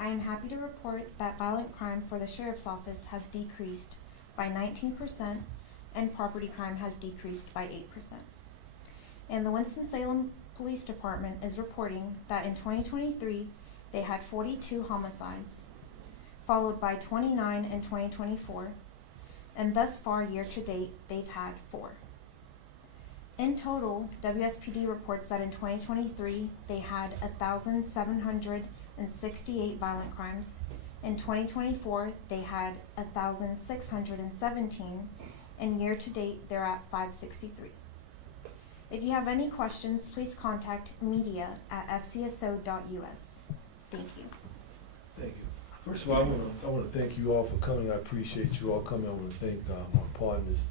I am happy to report that violent crime for the Sheriff's Office has decreased by 19% and property crime has decreased by 8%. And the Winston-Salem Police Department is reporting that in 2023 they had 42 homicides, followed by 29 in 2024, and thus far year to date they've had 4. In total, WSPD reports that in 2023 they had 1,768 violent crimes. In 2024 they had 1,617, and year to date they're at 563. If you have any questions, please contact media@fcso.us. Thank you. Thank you. First of all, I want to thank you all for coming. I appreciate you all coming. I want to thank my partners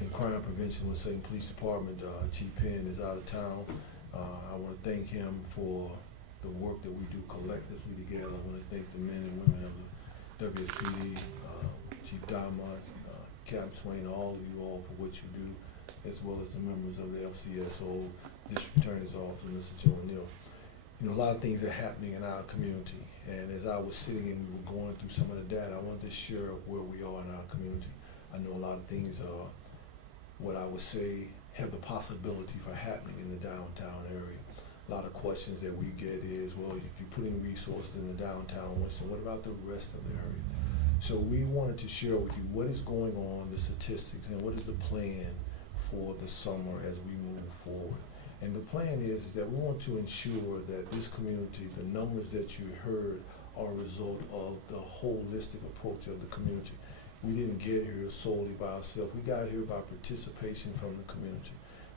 in crime prevention with Salem Police Department. Chief Penn is out of town. I want to thank him for the work that we do collectively together. I want to thank the men and women of the WSPD, Chief Diamond, Captain Swain, all of you all for what you do, as well as the members of the FCSO, District Attorney's Office, and Mr. Joe O'Neill. You know, a lot of things are happening in our community, and as I was sitting and we were going through some of the data, I wanted to share where we are in our community. I know a lot of things are, what I would say, have the possibility for happening in the downtown area. A lot of questions that we get is, well, if you put in resources in the downtown Winston, what about the rest of the area? So we wanted to share with you what is going on, the statistics, and what is the plan for the summer as we move forward. And the plan is that we want to ensure that this community, the numbers that you heard, are a result of the holistic approach of the community. We didn't get here solely by ourselves. We got here by participation from the community.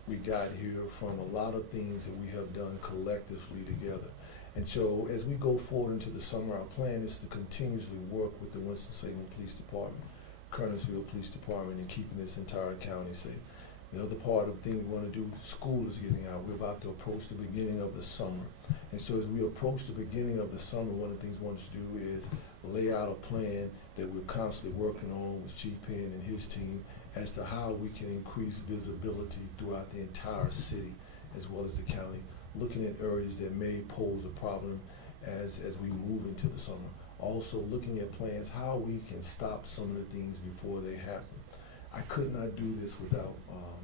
We got here from a lot of things that we have done collectively together. And so as we go forward into the summer, our plan is to continuously work with the Winston-Salem Police Department, Kernersville Police Department, and keeping this entire county safe. The other part of the thing we want to do, school is getting out. We're about to approach the beginning of the summer. And so as we approach the beginning of the summer, one of the things we want to do is lay out a plan that we're constantly working on with Chief Penn and his team as to how we can increase visibility throughout the entire city as well as the county, looking at areas that may pose a problem as we move into the summer. Also looking at plans how we can stop some of the things before they happen. I could not do this without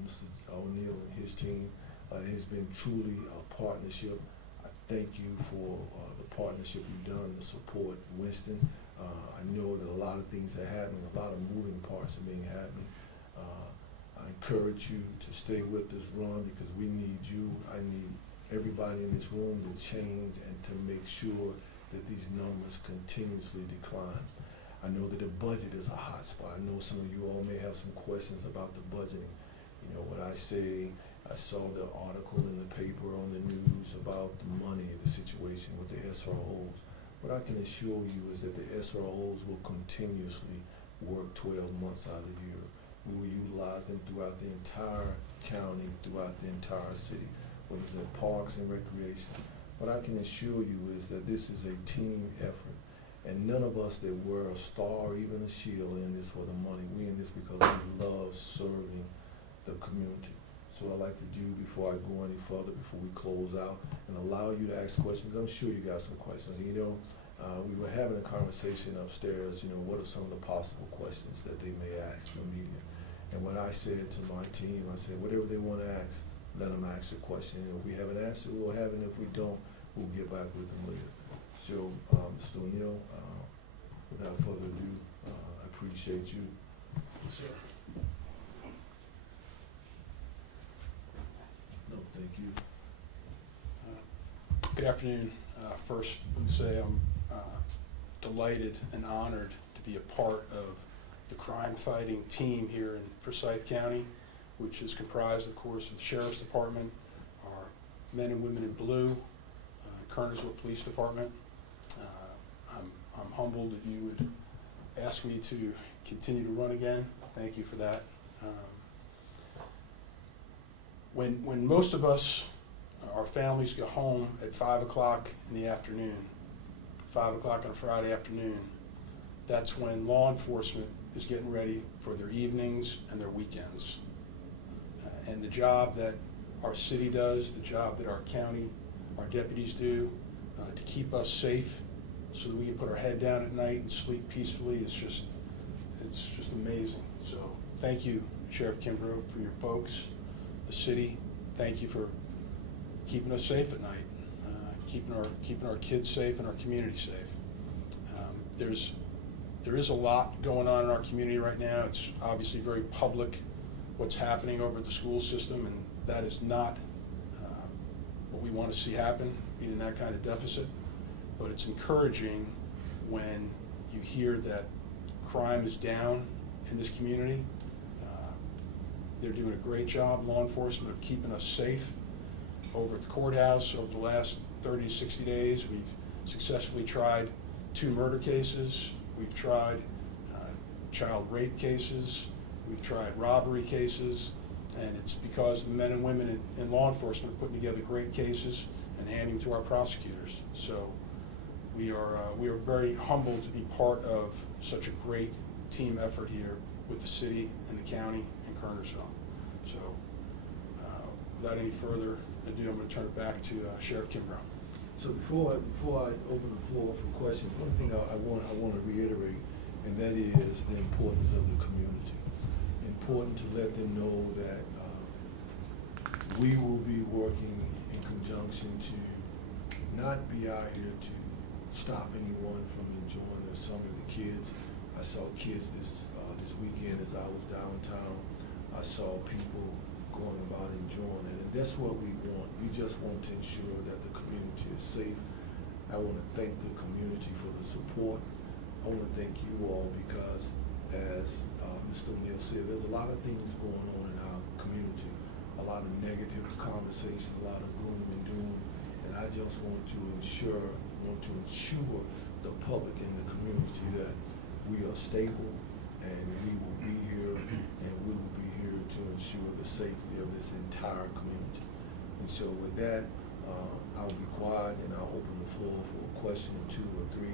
Mr. O'Neill and his team. It has been truly a partnership. I thank you for the partnership you've done to support Winston. I know that a lot of things are happening, a lot of moving parts are being happening. I encourage you to stay with this run because we need you. I need everybody in this room to change and to make sure that these numbers continuously decline. I know that the budget is a hot spot. I know some of you all may have some questions about the budgeting. You know, what I say, I saw the article in the paper on the news about the money, the situation with the SROs. What I can assure you is that the SROs will continuously work 12 months out of the year. We will utilize them throughout the entire county, throughout the entire city, whether it's in parks and recreation. What I can assure you is that this is a team effort. And none of us that wear a star or even a shield in this for the money. We in this because we love serving the community. So what I'd like to do before I go any further, before we close out, and allow you to ask questions. I'm sure you got some questions. You know, we were having a conversation upstairs, you know, what are some of the possible questions that they may ask the media? And what I said to my team, I said, whatever they want to ask, let them ask the question. And if we have an answer, we'll have it. And if we don't, we'll get back with them later. So, Mr. O'Neill, without further ado, I appreciate you. Sir. No, thank you. Good afternoon. First, let me say I'm delighted and honored to be a part of the crime-fighting team here in Forsyth County, which is comprised, of course, of the Sheriff's Department, our men and women in blue, Kernersville Police Department. I'm humbled that you would ask me to continue to run again. Thank you for that. When most of us, our families go home at 5 o'clock in the afternoon, 5 o'clock on a Friday afternoon, that's when law enforcement is getting ready for their evenings and their weekends. And the job that our city does, the job that our county, our deputies do to keep us safe so that we can put our head down at night and sleep peacefully. It's just amazing. So thank you, Sheriff Kimbrough, for your folks, the city. Thank you for keeping us safe at night, keeping our kids safe and our community safe. There is a lot going on in our community right now. It's obviously very public what's happening over the school system, and that is not what we want to see happen, being in that kind of deficit. But it's encouraging when you hear that crime is down in this community. They're doing a great job, law enforcement, of keeping us safe. Over at the courthouse, over the last 30 to 60 days, we've successfully tried 2 murder cases. We've tried child rape cases. We've tried robbery cases. And it's because the men and women in law enforcement are putting together great cases and handing to our prosecutors. So we are very humbled to be part of such a great team effort here with the city and the county and Kernersville. So without any further ado, I'm going to turn it back to Sheriff Kimbrough. So before I open the floor for questions, one thing I want to reiterate, and that is the importance of the community. Important to let them know that we will be working in conjunction to not be out here to stop anyone from enjoying their summer. The kids, I saw kids this weekend as I was downtown. I saw people going about enjoying it, and that's what we want. We just want to ensure that the community is safe. I want to thank the community for the support. I want to thank you all because, as Mr. O'Neill said, there's a lot of things going on in our community, a lot of negative conversation, a lot of gloom and doom, and I just want to ensure the public and the community that we are stable and we will be here and we will be here to ensure the safety of this entire community. And so with that, I'll be quiet and I'll open the floor for a question or 2 or 3.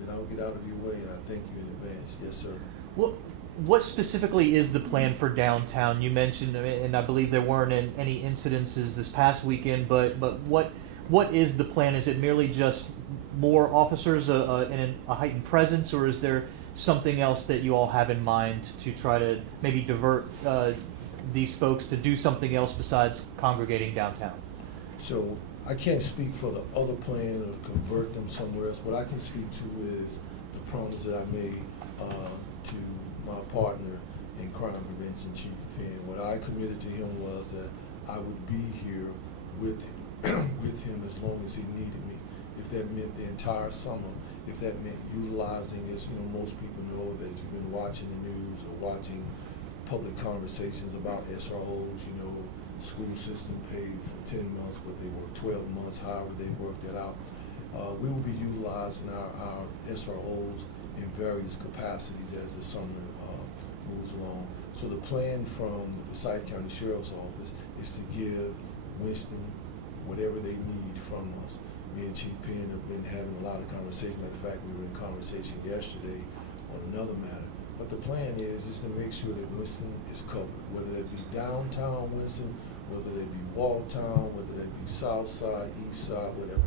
Then I'll get out of your way, and I thank you in advance. Yes, sir. What specifically is the plan for downtown? You mentioned, and I believe there weren't any incidences this past weekend, but what is the plan? Is it merely just more officers and a heightened presence, or is there something else that you all have in mind to try to maybe divert these folks to do something else besides congregating downtown? So I can't speak for the other plan or convert them somewhere else. What I can speak to is the promise that I made to my partner in crime prevention, Chief Penn. What I committed to him was that I would be here with him as long as he needed me. If that meant the entire summer, if that meant utilizing, as you know, most people know that if you've been watching the news or watching public conversations about SROs, you know, school system paid for 10 months, but they were 12 months, however they worked that out. We will be utilizing our SROs in various capacities as the summer moves along. So the plan from the Forsyth County Sheriff's Office is to give Winston whatever they need from us. Me and Chief Penn have been having a lot of conversation. Matter of fact, we were in conversation yesterday on another matter. But the plan is to make sure that Winston is covered, whether that be downtown Winston, whether that be Walltown, whether that be South Side, East Side, whatever.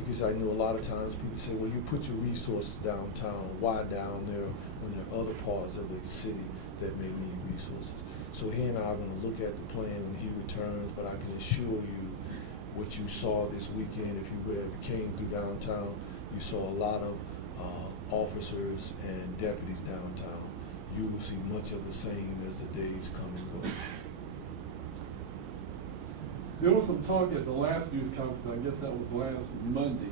Because I know a lot of times people say, well, you put your resources downtown. Why down there when there are other parts of the city that may need resources? So he and I are going to look at the plan when he returns, but I can assure you what you saw this weekend, if you ever came through downtown, you saw a lot of officers and deputies downtown. You will see much of the same as the days come and go. There was some talk at the last news conference, I guess that was last Monday,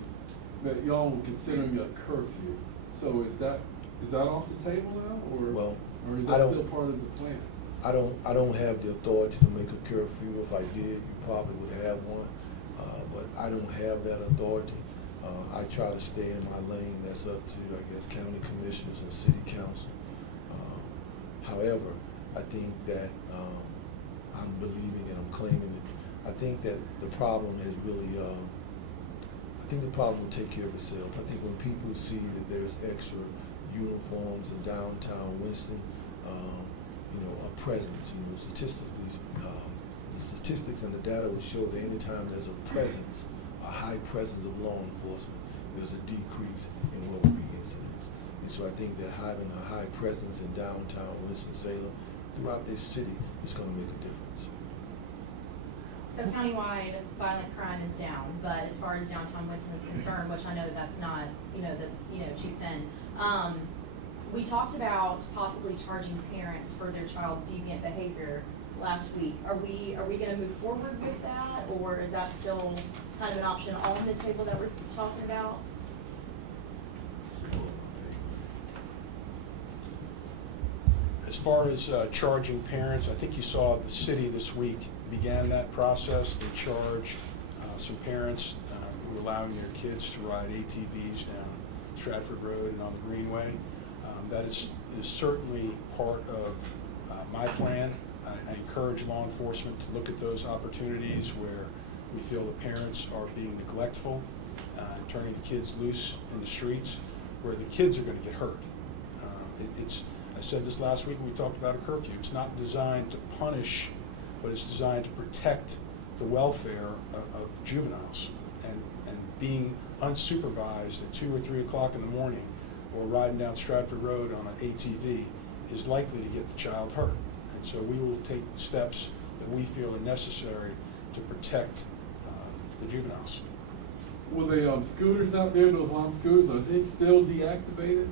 that y'all were considering a curfew. So is that off the table now, or is that still part of the plan? I don't have the authority to make a curfew. If I did, you probably would have one, but I don't have that authority. I try to stay in my lane. That's up to, I guess, county commissioners and city council. However, I think that I'm believing and I'm claiming it. I think that the problem has really, I think the problem will take care of itself. I think when people see that there's extra uniforms in downtown Winston, you know, a presence, you know, statistically, the statistics and the data will show that anytime there's a presence, a high presence of law enforcement, there's a decrease in what would be incidents. And so I think that having a high presence in downtown Winston-Salem throughout this city is going to make a difference. So countywide, violent crime is down, but as far as downtown Winston is concerned, which I know that's not, that's, too thin. We talked about possibly charging parents for their child's deviant behavior last week. Are we gonna move forward with that, or is that still kind of an option on the table that we're talking about? As far as charging parents, I think you saw the city this week began that process. They charge some parents who are allowing their kids to ride ATVs down Stratford Road and on the Greenway. That is certainly part of my plan. I encourage law enforcement to look at those opportunities where we feel the parents are being neglectful and turning the kids loose in the streets where the kids are going to get hurt. I said this last week when we talked about a curfew. It's not designed to punish, but it's designed to protect the welfare of juveniles. And being unsupervised at 2 or 3 o'clock in the morning or riding down Stratford Road on an ATV is likely to get the child hurt. And so we will take steps that we feel are necessary to protect the juveniles. Were the scooters out there, those long scooters, are they still deactivated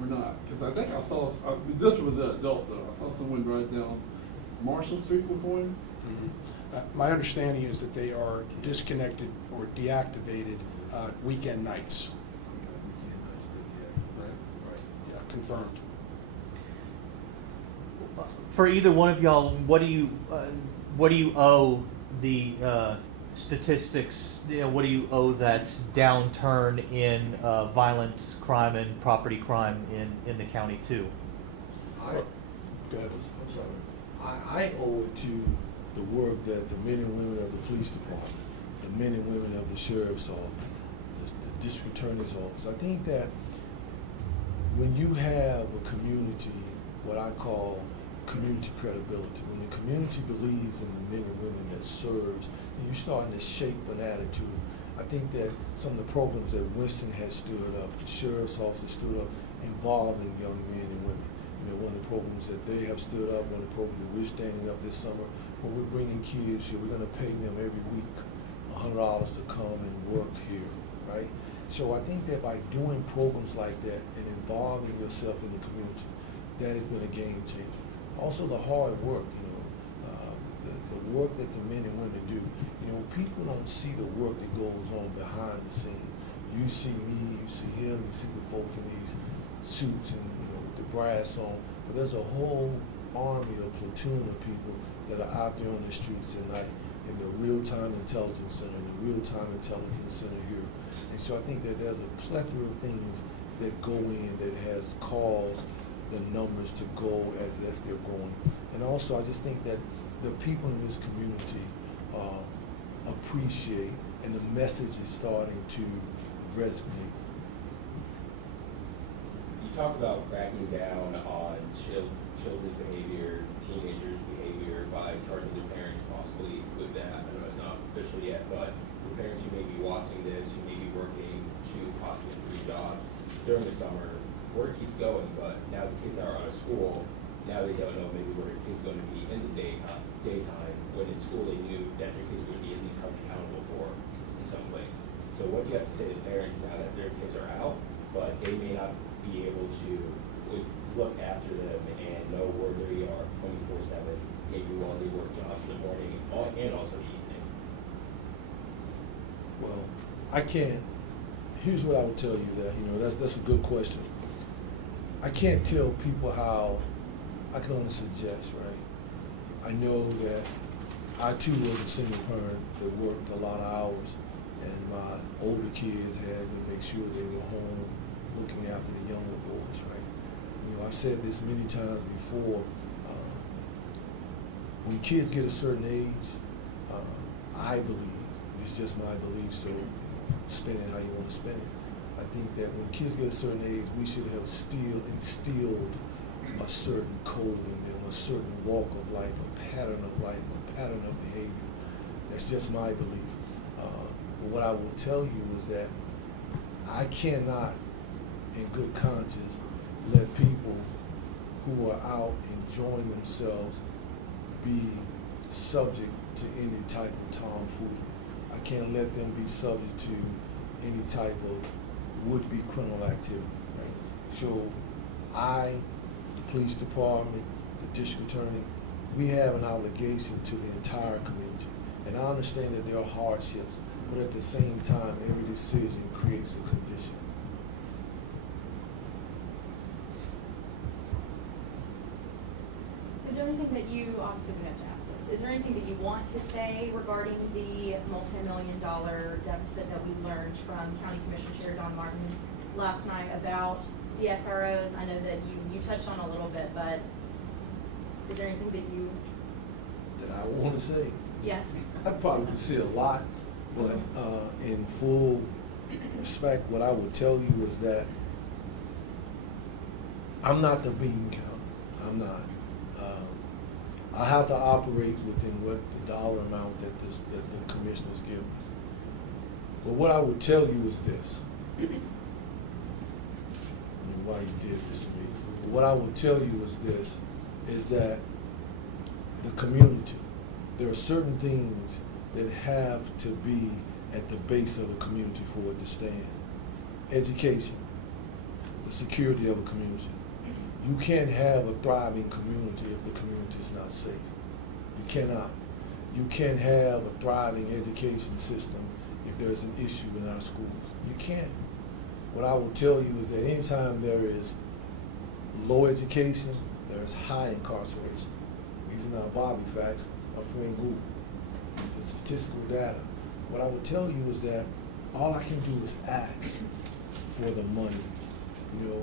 or not? Because I think I saw, this was an adult though, I saw someone ride down Marshall Street before him. My understanding is that they are disconnected or deactivated weekend nights. Right. Yeah, confirmed. For either one of y'all, what do you owe the statistics? What do you owe that downturn in violent crime and property crime in the county to? Go ahead. I'm sorry. I owe it to the work that the men and women of the police department, the men and women of the sheriff's office, the district attorney's office. I think that when you have a community, what I call community credibility, when the community believes in the men and women that serves, and you're starting to shape an attitude. I think that some of the programs that Winston has stood up, the sheriff's office stood up, involving young men and women. One of the programs that they have stood up, one of the programs that we're standing up this summer, where we're bringing kids here, we're going to pay them every week $100 to come and work here, right? So I think that by doing programs like that and involving yourself in the community, that has been a game changer. Also the hard work, the work that the men and women do. People don't see the work that goes on behind the scenes. You see me, you see him, you see the folk in these suits and with the brass on, but there's a whole army or platoon of people that are out there on the streets at night in the real-time intelligence center, in the real-time intelligence center here. And so I think that there's a plethora of things that go in that has caused the numbers to go as if they're going. And also I just think that the people in this community appreciate, and the message is starting to resonate. You talk about cracking down on children's behavior, teenagers' behavior by charging their parents possibly with that. I know it's not official yet, but for parents who may be watching this, who may be working 2, possibly 3 jobs during the summer, work keeps going, but now the kids are out of school. Now they don't know maybe where their kids are going to be in the daytime, when in school they knew that their kids would be at least held accountable for in some place. So what do you have to say to parents now that their kids are out, but they may not be able to look after them and know where they are 24/7, maybe while they work jobs in the morning and also the evening? Well, I can't. Here's what I would tell you that, that's a good question. I can't tell people how. I can only suggest, right? I know that I too was a single parent that worked a lot of hours, and my older kids had to make sure they were home looking after the younger boys, right? I've said this many times before. When kids get a certain age, I believe, it's just my belief, so spend it how you want to spend it. I think that when kids get a certain age, we should have instilled a certain code in them, a certain walk of life, a pattern of life, a pattern of behavior. That's just my belief. But what I will tell you is that I cannot, in good conscience, let people who are out enjoying themselves be subject to any type of tomfoolery. I can't let them be subject to any type of would-be criminal activity, right? So I, the police department, the district attorney, we have an obligation to the entire community. And I understand that there are hardships, but at the same time, every decision creates a condition. Is there anything that you, obviously we have to ask this, is there anything that you want to say regarding the multi-million-dollar deficit that we learned from County Commissioner Chair Don Martin last night about the SROs? I know that you touched on a little bit, but is there anything that you? That I want to say? Yes. I probably could say a lot, but in full respect, what I would tell you is that I'm not the bean counter. I'm not. I have to operate within what the dollar amount that the commissioners give me. But what I would tell you is this. I don't know why you did this to me. But what I would tell you is this, is that the community, there are certain things that have to be at the base of a community for it to stand. Education, the security of a community. You can't have a thriving community if the community is not safe. You cannot. You can't have a thriving education system if there's an issue in our schools. You can't. What I will tell you is that anytime there is low education, there is high incarceration. These are not Bobby facts, my friend Google. These are statistical data. What I will tell you is that all I can do is ask for the money, you know.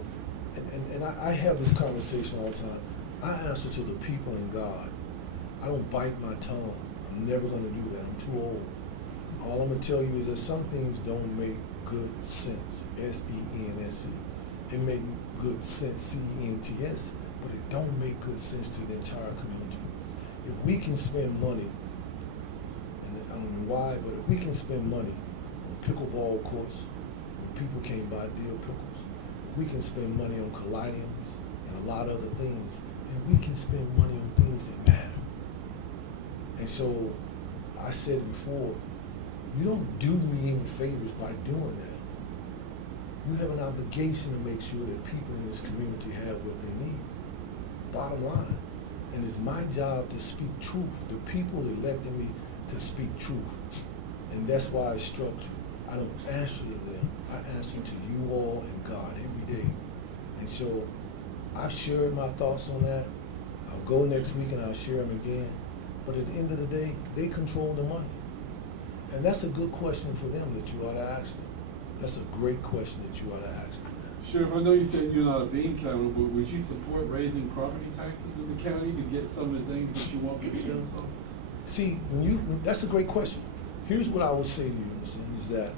And I have this conversation all the time. I answer to the people and God. I don't bite my tongue. I'm never going to do that. I'm too old. All I'm going to tell you is that some things don't make good sense. S-E-N-S-E. It makes good sense, C-E-N-T-S, but it don't make good sense to the entire community. If we can spend money, and I don't know why, but if we can spend money on pickleball courts, when people can't buy dill pickles, we can spend money on collodiums and a lot of other things, then we can spend money on things that matter. And so, I said it before, you don't do me any favors by doing that. You have an obligation to make sure that people in this community have what they need. Bottom line. And it's my job to speak truth. The people elected me to speak truth. And that's why I structure. I don't answer to them. I answer to you all and God every day. And so I've shared my thoughts on that. I'll go next week and I'll share them again. But at the end of the day, they control the money. And that's a good question for them that you ought to ask them. That's a great question that you ought to ask them. Sheriff, I know you said you're not a bean counter, but would you support raising property taxes in the county to get some of the things that you want from the sheriff's office? See, that's a great question. Here's what I would say to you, Mr. is that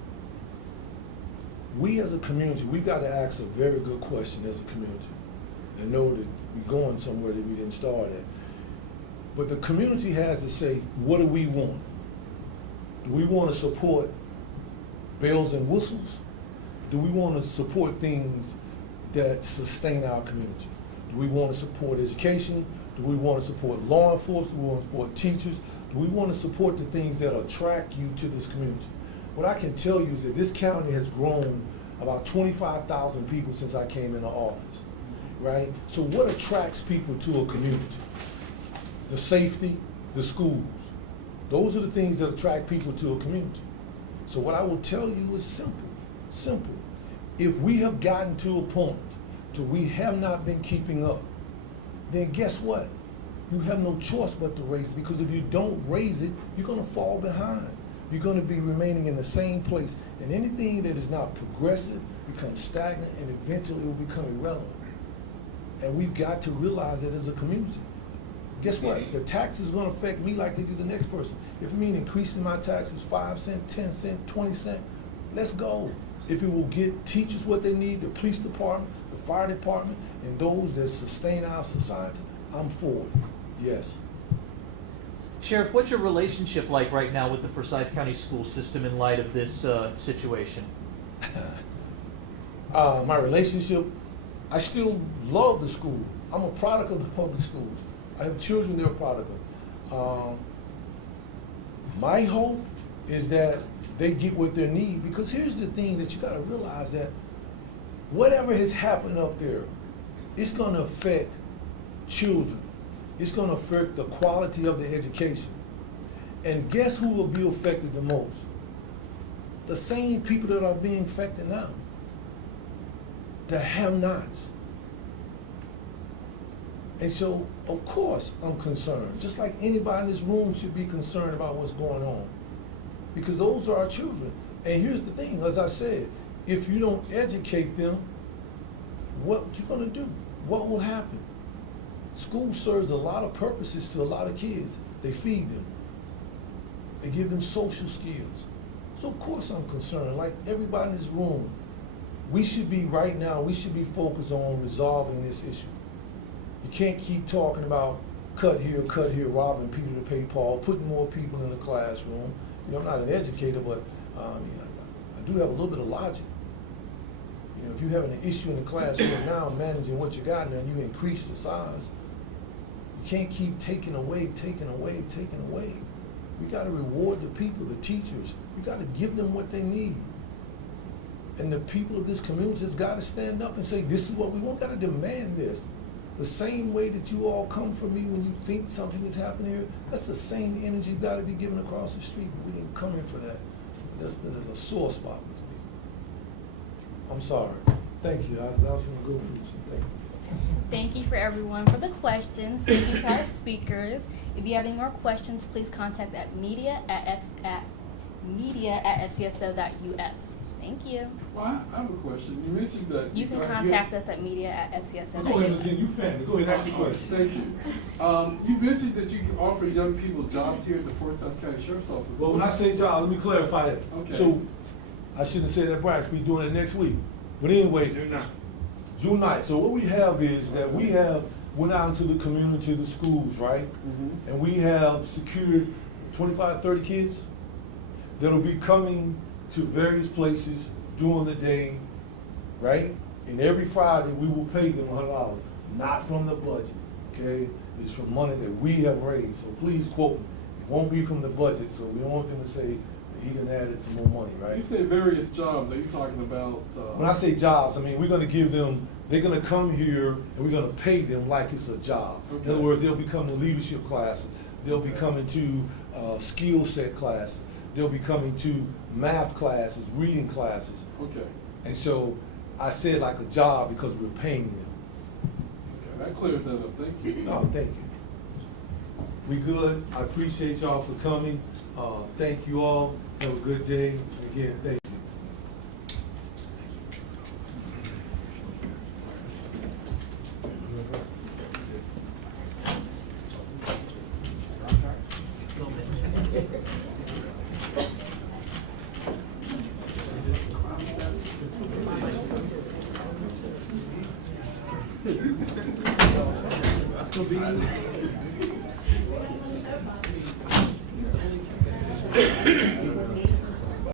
we as a community, we've got to ask a very good question as a community and know that we're going somewhere that we didn't start at. But the community has to say, what do we want? Do we want to support bells and whistles? Do we want to support things that sustain our community? Do we want to support education? Do we want to support law enforcement? Do we want to support teachers? Do we want to support the things that attract you to this community? What I can tell you is that this county has grown about 25,000 people since I came into office, right? So what attracts people to a community? The safety, the schools. Those are the things that attract people to a community. So what I will tell you is simple. If we have gotten to a point to we have not been keeping up, then guess what? You have no choice but to raise it, because if you don't raise it, you're going to fall behind. You're going to be remaining in the same place. And anything that is not progressive becomes stagnant, and eventually it will become irrelevant. And we've got to realize that as a community. Guess what? The tax is going to affect me like they do the next person. If it means increasing my taxes 5 cents, 10 cents, 20 cents, let's go. If it will get teachers what they need, the police department, the fire department, and those that sustain our society, I'm for it. Yes. Sheriff, what's your relationship like right now with the Forsyth County school system in light of this situation? My relationship, I still love the school. I'm a product of the public schools. I have children they're a product of. My hope is that they get what they need, because here's the thing that you gotta realize, that whatever has happened up there, it's gonna affect children. It's gonna affect the quality of their education. And guess who will be affected the most? The same people that are being affected now. The have-nots. And so, of course, I'm concerned, just like anybody in this room should be concerned about what's going on, because those are our children. And here's the thing, as I said, if you don't educate them, what you gonna do? What will happen? School serves a lot of purposes to a lot of kids. They feed them. They give them social skills. So of course I'm concerned, like everybody in this room, we should be right now, we should be focused on resolving this issue. You can't keep talking about cut here, robbing Peter to pay Paul, putting more people in the classroom. You know, I'm not an educator, but I do have a little bit of logic. You know, if you're having an issue in the classroom now, managing what you got, and you increase the size, you can't keep taking away. We gotta reward the people, the teachers. We gotta give them what they need. And the people of this community have gotta stand up and say, this is what we want. We gotta demand this. The same way that you all come for me when you think something is happening here, that's the same energy gotta be given across the street. We didn't come here for that. There's a sore spot with me. I'm sorry. Thank you. I was feeling good preaching. Thank you. Thank you for everyone for the questions. Thank you to our speakers. If you have any more questions, please contact at media@fcso.us. Thank you. Well, I have a question. You mentioned that You can contact us at media@fcso.us. Go ahead, Ms. You family. Go ahead, ask your question. Thank you. You mentioned that you can offer young people jobs here at the Forsyth County Sheriff's Office. Well, when I say job, let me clarify that. Okay. So, I shouldn't say that, Brian, we're doing it next week. But anyway, June 9th. So what we have is that we have went out into the community, the schools, right? Mm-hmm. And we have secured 25, 30 kids that'll be coming to various places during the day, right? And every Friday, we will pay them $100, not from the budget, okay? It's from money that we have raised, so please quote me. It won't be from the budget, so we don't want them to say that he done added some more money, right? You said various jobs. Are you talking about? When I say jobs, I mean, we're gonna give them, they're gonna come here and we're gonna pay them like it's a job. Okay. In other words, they'll be coming to leadership classes, they'll be coming to skill set classes, they'll be coming to math classes, reading classes. Okay. And so I said like a job because we're paying them. Okay, that clears that up. Thank you. No, thank you. We good. I appreciate y'all for coming. Thank you all. Have a good day. Again, thank you.